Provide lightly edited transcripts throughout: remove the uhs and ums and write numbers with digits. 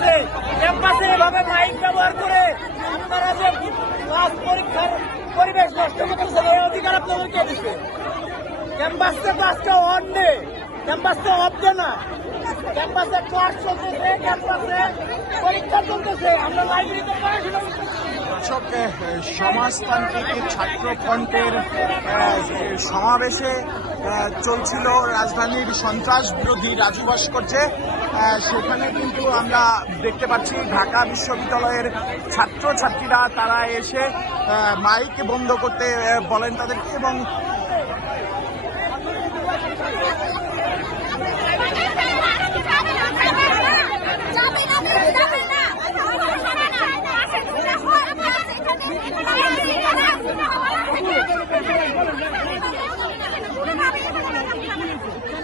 চলতেছে ক্যাম্পাসে এভাবে মাইক ব্যবহার করে আপনারা যে ক্লাস পরীক্ষার পরিবেশ নষ্ট করতেছেন এই অধিকার আপনাদেরকে দিচ্ছে। ক্যাম্পাসে তো আজকে অন ডে, ক্যাম্পাস তো অফ ডে না, ক্যাম্পাসে ক্লাস চলতেছে, ক্যাম্পাসে পরীক্ষা চলতেছে, আমরা লাইব্রেরিতে পড়াশোনা সমাজতান্ত্রিক ছাত্র ফ্রন্টের সমাবেশে চলছিল রাজধানীর সন্ত্রাস বিরোধী রাজু ভাস্কর্যে। সেখানে কিন্তু আমরা দেখতে পাচ্ছি ঢাকা বিশ্ববিদ্যালয়ের ছাত্রছাত্রীরা তারা এসে মাইক বন্ধ করতে বলেন তাদেরকে এবং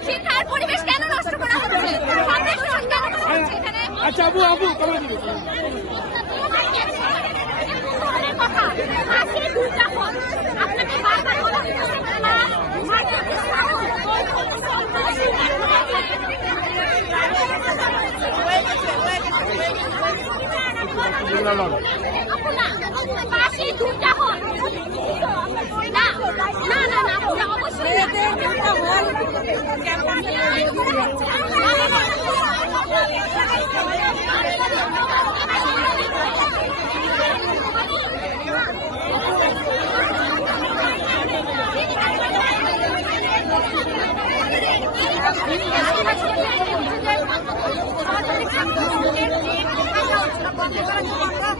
শিক্ষার পরিবেশ কেন নষ্ট করা হচ্ছে? আচ্ছা আপু আপু আপনাকে বারবার বলা পাশে দুটা হল না না না না অবশ্যই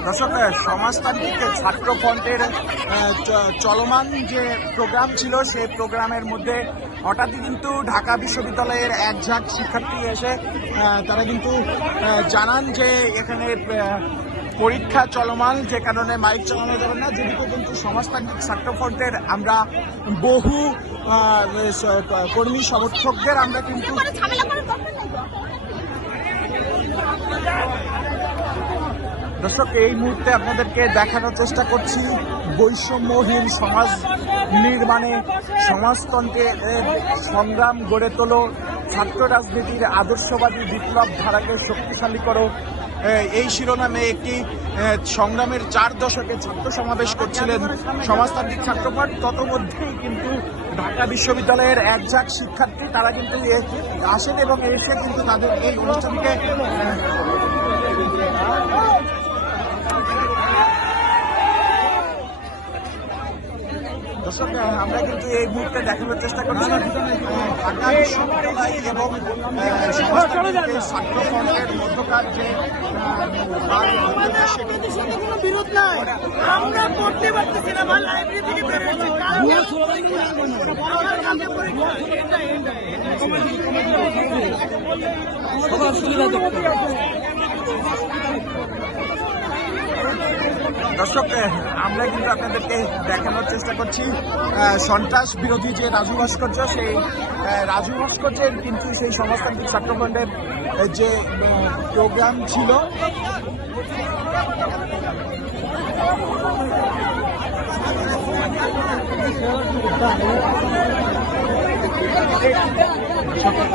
দর্শক, সমাজতান্ত্রিক ছাত্র ফ্রন্টের চলমান যে প্রোগ্রাম ছিল সেই প্রোগ্রামের মধ্যে হঠাৎই কিন্তু ঢাকা বিশ্ববিদ্যালয়ের এক ঝাঁক শিক্ষার্থী এসে তারা কিন্তু জানান যে এখানে পরীক্ষা চলমান, যে কারণে মাইক চালানো যাবে না। যেদিকে কিন্তু সমাজতান্ত্রিক ছাত্র ফ্রন্টের আমরা বহু কর্মী সমর্থকদের আমরা কিন্তু দর্শক এই মুহূর্তে আপনাদেরকে দেখানোর চেষ্টা করছি বৈষম্যহীন সমাজ নির্মাণে সমাজতন্ত্রের সংগ্রাম গড়ে তোলো, ছাত্র রাজনীতির আদর্শবাদী বিপ্লব ধারাকে শক্তিশালী করো, এই শিরোনামে একটি সংগ্রামের 4 দশকে ছাত্র সমাবেশ করছিলেন সমাজতান্ত্রিক ছাত্রফ্রন্ট। ততমধ্যেই কিন্তু ঢাকা বিশ্ববিদ্যালয়ের এক ঝাঁক শিক্ষার্থী তারা কিন্তু আসেন এবং এসে কিন্তু তাদের এই অনুষ্ঠানকে দর্শক, আমরা কিন্তু এই মুহূর্তে দেখানোর চেষ্টা করছি ঢাকা বিশ্ববিদ্যালয় এবং ছাত্র ফ্রন্টের মধ্যকার যে কোনো বিরোধ নাই, আমরা পড়তে পারতেছি না ভাই, লাইব্রেরি থেকে বের হচ্ছি দর্শক, আমরা কিন্তু আপনাদেরকে দেখানোর চেষ্টা করছি সন্ত্রাস বিরোধী যে রাজু ভাস্কর্য, সেই রাজু ভাস্কর্যের কিন্তু সেই সমাজতান্ত্রিক ছাত্রফ্রন্টের যে প্রোগ্রাম ছিল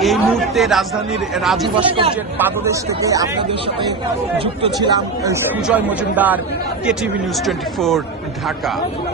এই মুহূর্তে রাজধানীর রাজু ভাস্কর্যের পাদদেশ থেকে আপনাদের সাথে যুক্ত ছিলাম সুজয় মজুমদার, কেটিভি নিউজ 24 ঢাকা।